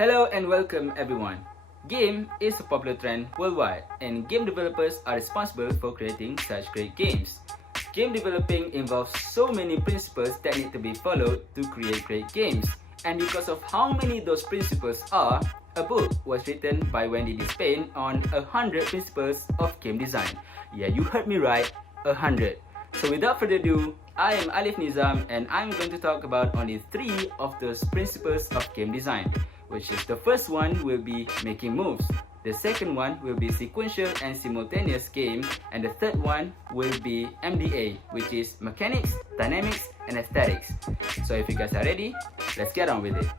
Hello and welcome everyone. Game is a popular trend worldwide and game developers are responsible for creating such great games. Game developing involves so many principles that need to be followed to create great games. And because of how many those principles are, a book was written by Wendy Despain on 100 principles of game design. Yeah, you heard me right, 100. So without further ado, I am Alif Nizam and I'm going to talk about only 3 of those principles of game design, which is the first one will be making moves, the second one will be sequential and simultaneous game, and the third one will be MDA, which is mechanics, dynamics, and aesthetics. So if you guys are ready, let's get on with it.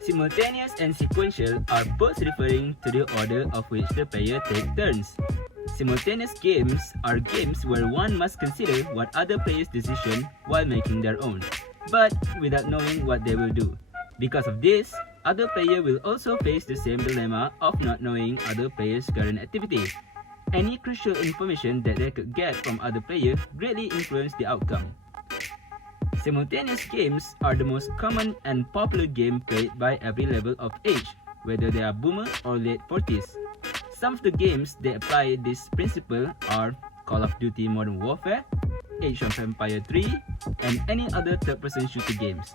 Simultaneous and sequential are both referring to the order of which the player take turns. Simultaneous games are games where one must consider what other players' decision while making their own, but without knowing what they will do. Because of this, other player will also face the same dilemma of not knowing other players' current activity. Any crucial information that they could get from other player greatly influence the outcome. Simultaneous games are the most common and popular game played by every level of age, whether they are boomer or late 40s. Some of the games that apply this principle are Call of Duty Modern Warfare, Age of Empires 3, and any other third-person shooter games.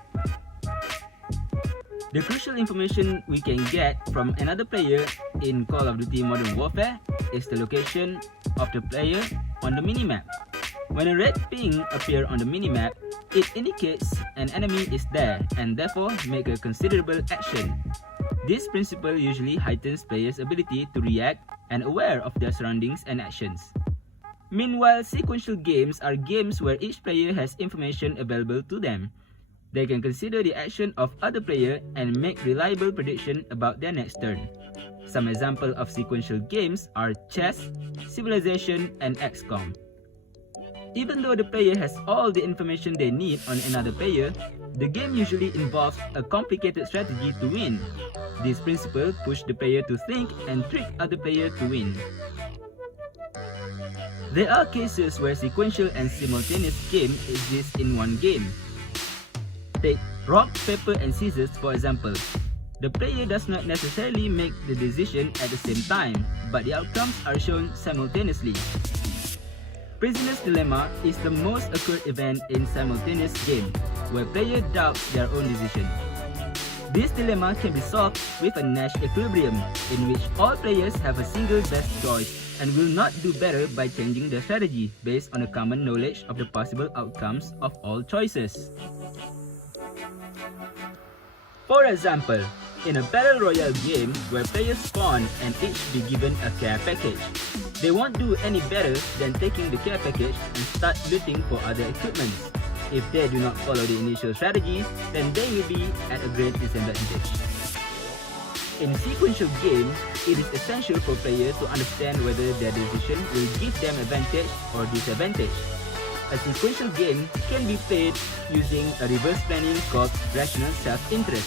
The crucial information we can get from another player in Call of Duty Modern Warfare is the location of the player on the minimap. When a red ping appears on the minimap, it indicates an enemy is there and therefore make a considerable action. This principle usually heightens players' ability to react and aware of their surroundings and actions. Meanwhile, sequential games are games where each player has information available to them. They can consider the action of other player and make reliable prediction about their next turn. Some examples of sequential games are chess, Civilization, and XCOM. Even though the player has all the information they need on another player, the game usually involves a complicated strategy to win. This principle pushes the player to think and trick other players to win. There are cases where sequential and simultaneous game exist in one game. Take rock, paper, and scissors for example. The player does not necessarily make the decision at the same time, but the outcomes are shown simultaneously. Prisoner's Dilemma is the most occurred event in simultaneous game, where players doubt their own decision. This dilemma can be solved with a Nash equilibrium, in which all players have a single best choice and will not do better by changing their strategy based on a common knowledge of the possible outcomes of all choices. For example, in a Battle Royale game where players spawn and each be given a care package, they won't do any better than taking the care package and start looting for other equipments. If they do not follow the initial strategy, then they will be at a great disadvantage. In a sequential game, it is essential for players to understand whether their decision will give them advantage or disadvantage. A sequential game can be played using a reverse planning called rational self-interest.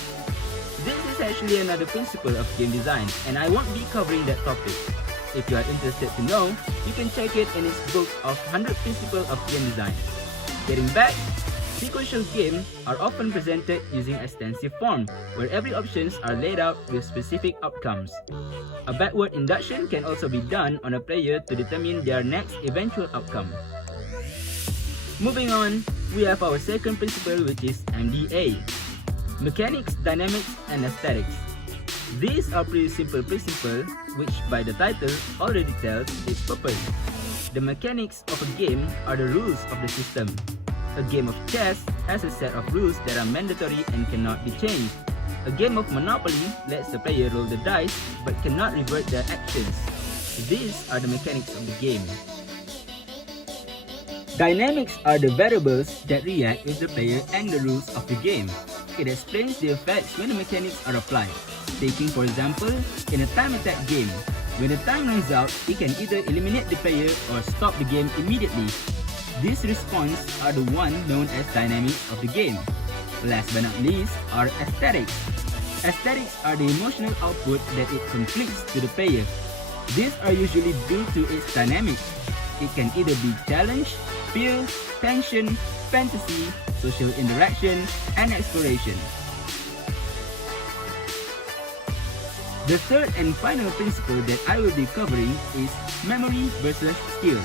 This is actually another principle of game design, and I won't be covering that topic. If you are interested to know, you can check it in its book of 100 Principles of Game Design. Getting back, sequential games are often presented using extensive form, where every options are laid out with specific outcomes. A backward induction can also be done on a player to determine their next eventual outcome. Moving on, we have our second principle, which is MDA. Mechanics, Dynamics, and Aesthetics. These are pretty simple principles, which by the title already tells its purpose. The mechanics of a game are the rules of the system. A game of chess has a set of rules that are mandatory and cannot be changed. A game of Monopoly lets the player roll the dice but cannot revert their actions. These are the mechanics of the game. Dynamics are the variables that react with the player and the rules of the game. It explains the effects when the mechanics are applied. Taking for example, in a time attack game, when the time runs out, it can either eliminate the player or stop the game immediately. These responses are the one known as dynamics of the game. Last but not least are aesthetics. Aesthetics are the emotional output that it conflicts to the player. These are usually due to its dynamics. It can either be challenge, fear, tension, fantasy, social interaction, and exploration. The third and final principle that I will be covering is memory versus skills.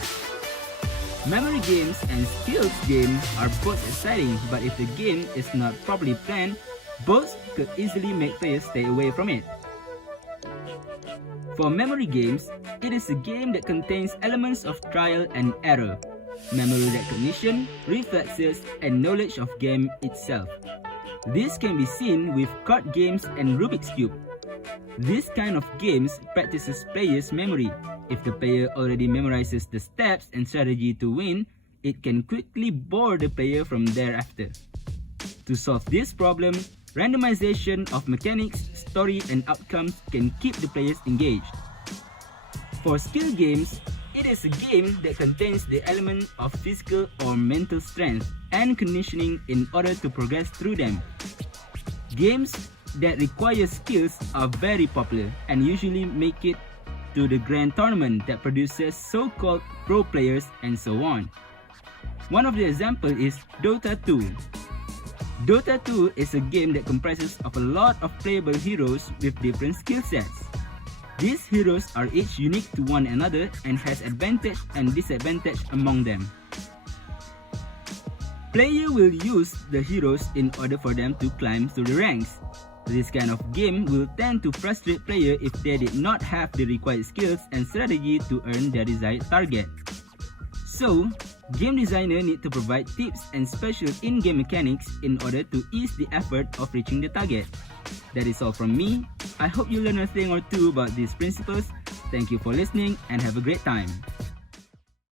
Memory games and skills games are both exciting, but if the game is not properly planned, both could easily make players stay away from it. For memory games, it is a game that contains elements of trial and error, memory recognition, reflexes, and knowledge of game itself. This can be seen with card games and Rubik's Cube. This kind of games practices players' memory. If the player already memorizes the steps and strategy to win, it can quickly bore the player from thereafter. To solve this problem, randomization of mechanics, story, and outcomes can keep the players engaged. For skill games, it is a game that contains the element of physical or mental strength and conditioning in order to progress through them. Games that require skills are very popular and usually make it to the grand tournament that produces so-called pro players and so on. One of the examples is Dota 2. Dota 2 is a game that comprises of a lot of playable heroes with different skill sets. These heroes are each unique to one another and has advantage and disadvantage among them. Player will use the heroes in order for them to climb through the ranks. This kind of game will tend to frustrate players if they did not have the required skills and strategy to earn their desired target. So, game designers need to provide tips and special in-game mechanics in order to ease the effort of reaching the target. That is all from me. I hope you learn a thing or two about these principles. Thank you for listening and have a great time.